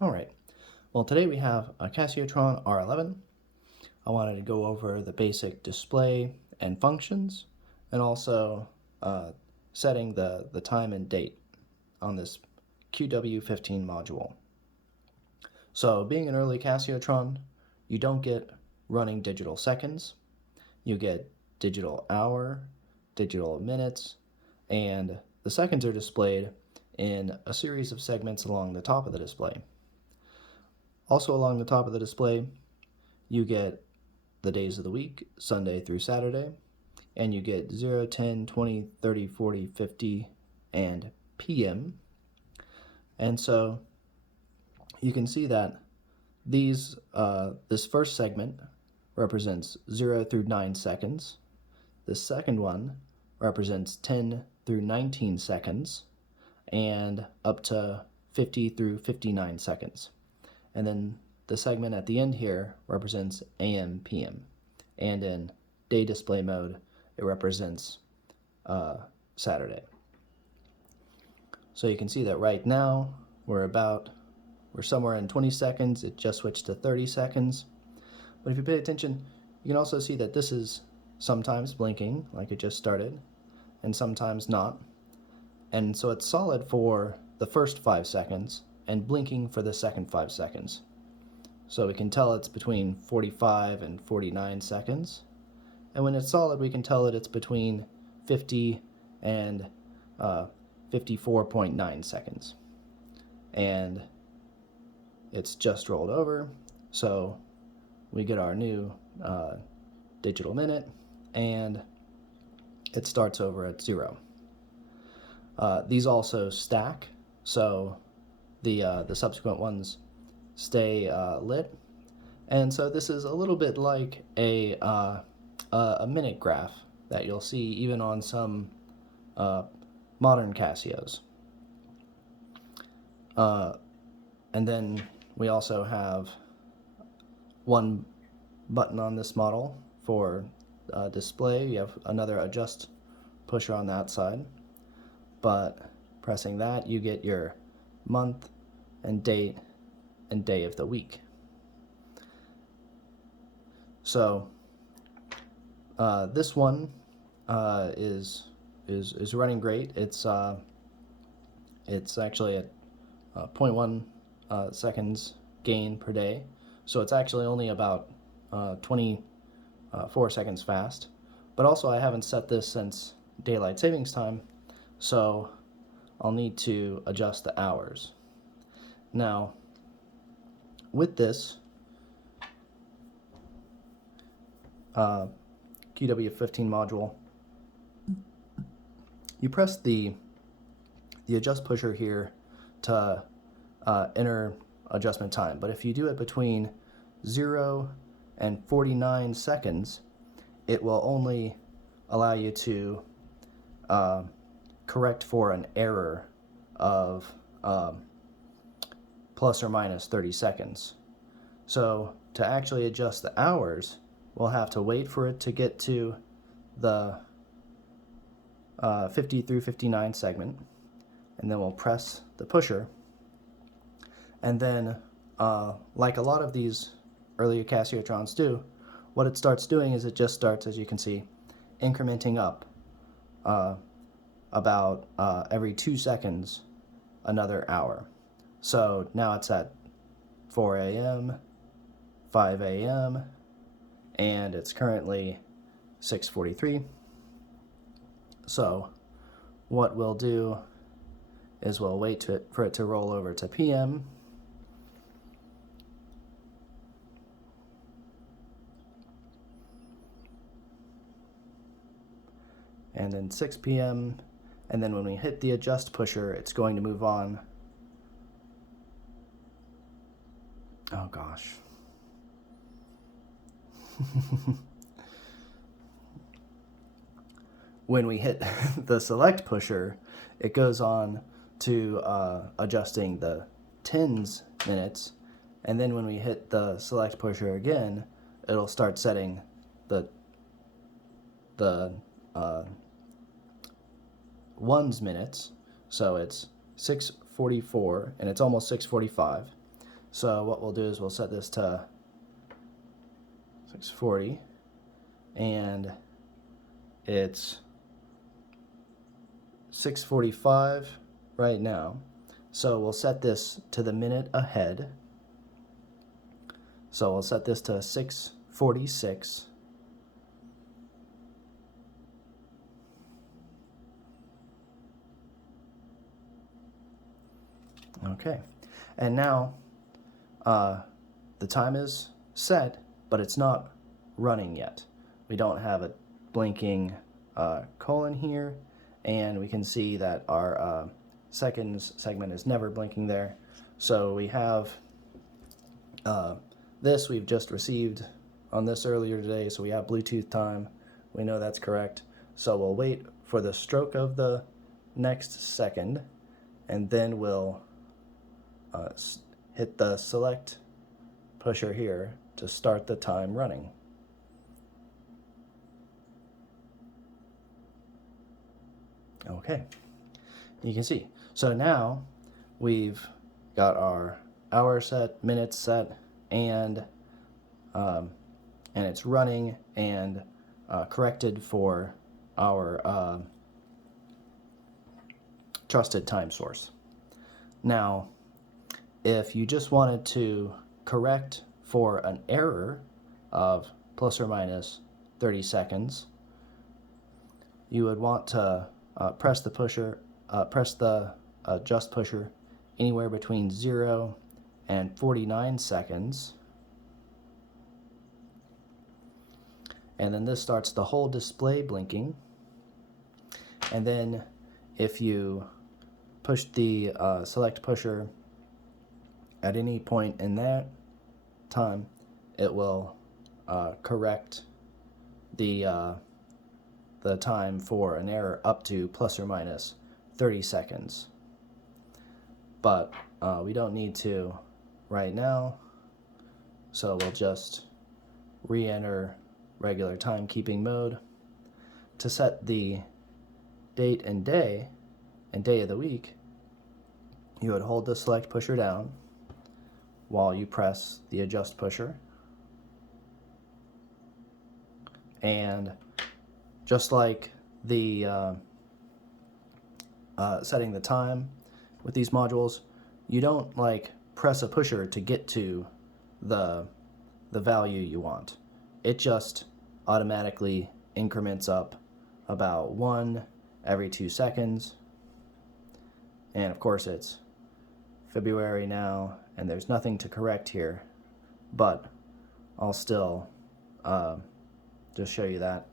All right, well today we have a Casiotron R-11. I wanted to go over the basic display and functions and also setting the time and date on this QW15 module. So being an early Casiotron, you don't get running digital seconds. You get digital hour, digital minutes, and the seconds are displayed in a series of segments along the top of the display. Also along the top of the display, you get the days of the week, Sunday through Saturday, and you get 0, 10, 20, 30, 40, 50, and PM. And so you can see that this first segment represents 0 through 9 seconds. The second one represents 10 through 19 seconds, and up to 50 through 59 seconds. And then the segment at the end here represents AM, PM. And in day display mode, it represents Saturday. So you can see that right now we're somewhere in 20 seconds. It just switched to 30 seconds. But if you pay attention, you can also see that this is sometimes blinking, like it just started, and sometimes not. And so it's solid for the first 5 seconds and blinking for the second 5 seconds. So we can tell it's between 45 and 49 seconds. And when it's solid, we can tell that it's between 50 and 54.9 seconds. And it's just rolled over, so we get our new digital minute, and it starts over at 0. These also stack, so the subsequent ones stay lit, and so this is a little bit like a minute graph that you'll see even on some modern Casios. And then we also have one button on this model for display. You have another adjust pusher on that side, but pressing that you get your month and date and day of the week. So this one is running great. It's actually at 0.1 seconds gain per day, so it's actually only about 24 seconds fast. But also I haven't set this since daylight savings time, so I'll need to adjust the hours. Now with this QW15 module, you press the adjust pusher here to enter adjustment time. But if you do it between 0 and 49 seconds, it will only allow you to correct for an error of plus or minus 30 seconds. So to actually adjust the hours, we'll have to wait for it to get to the 50 through 59 segment, and then we'll press the pusher. And then, like a lot of these earlier Casiotrons do, what it starts doing is it just starts, as you can see, incrementing up about every 2 seconds another hour. So now it's at 4 a.m., 5 a.m., and it's currently 6:43. So what we'll do is we'll wait for it to roll over to PM. And then 6 p.m. And then when we hit the adjust pusher, it's going to move on. Oh gosh. When we hit the select pusher, it goes on to adjusting the tens minutes, and then when we hit the select pusher again, it'll start setting the ones minutes. So it's 6:44 and it's almost 6:45. So what we'll do is we'll set this to 640, and it's 6:45 right now. So we'll set this to the minute ahead. So we'll set this to 6:46. Okay, and now the time is set, but it's not running yet. We don't have a blinking colon here, and we can see that our seconds segment is never blinking there. So we have this we've just received on this earlier today, so we have Bluetooth time. We know that's correct. So we'll wait for the stroke of the next second, and then we'll hit the select pusher here to start the time running. Okay, you can see. So now we've got our hour set, minutes set, and it's running and corrected for our trusted time source. Now, if you just wanted to correct for an error of plus or minus 30 seconds, you would want to press the adjust pusher anywhere between 0 and 49 seconds. And then this starts the whole display blinking. And then if you push the select pusher at any point in that time, it will correct the time for an error up to plus or minus 30 seconds. But we don't need to right now, so we'll just re-enter regular timekeeping mode. To set the date and day of the week, you would hold the select pusher down while you press the adjust pusher, and just like the setting the time with these modules, you don't like press a pusher to get to the value you want. It just automatically increments up about 1 every 2 seconds. And of course it's February now, and there's nothing to correct here, but I'll still just show you that.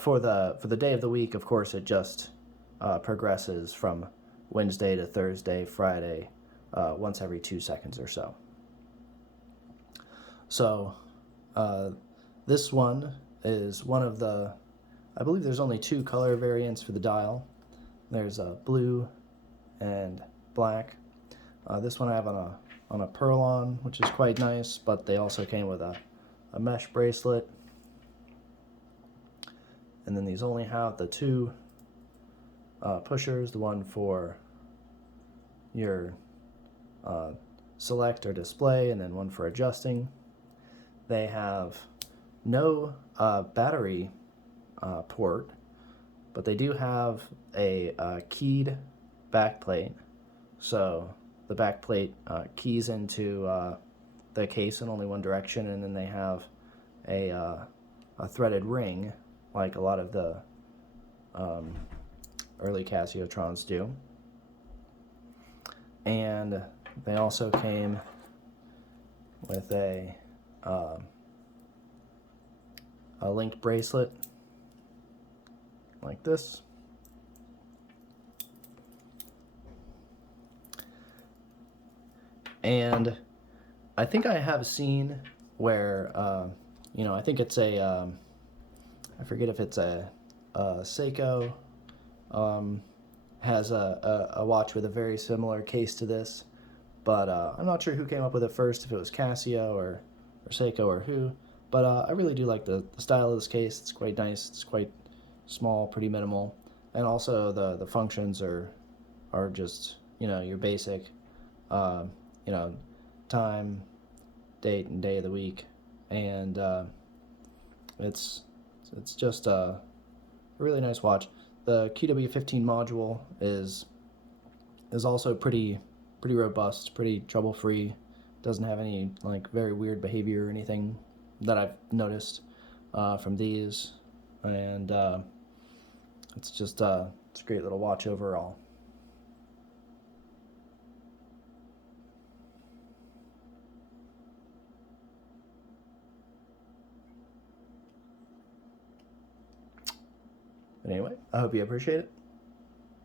For the day of the week, of course, it just progresses from Wednesday to Thursday, Friday, once every 2 seconds or so. So this one is one of the, I believe there's only 2 color variants for the dial. There's blue and black. This one I have on a Perlon, which is quite nice, but they also came with a mesh bracelet. And then these only have the 2 pushers, the one for your select or display, and then one for adjusting. They have no battery port, but they do have a keyed backplate. So the backplate keys into the case in only one direction, and then they have a threaded ring, like a lot of the early Casiotrons do. And they also came with a linked bracelet like this. And I think I have seen where, I think it's a, I forget if it's a Seiko, has a watch with a very similar case to this, but I'm not sure who came up with it first, if it was Casio or Seiko or who, but I really do like the style of this case. It's quite nice, it's quite small, pretty minimal, and also the functions are just, your basic, time, date, and day of the week, and it's just a really nice watch. The QW15 module is also pretty robust, pretty trouble-free. Doesn't have any like very weird behavior or anything that I've noticed from these, and it's just it's a great little watch overall. But anyway, I hope you appreciate it.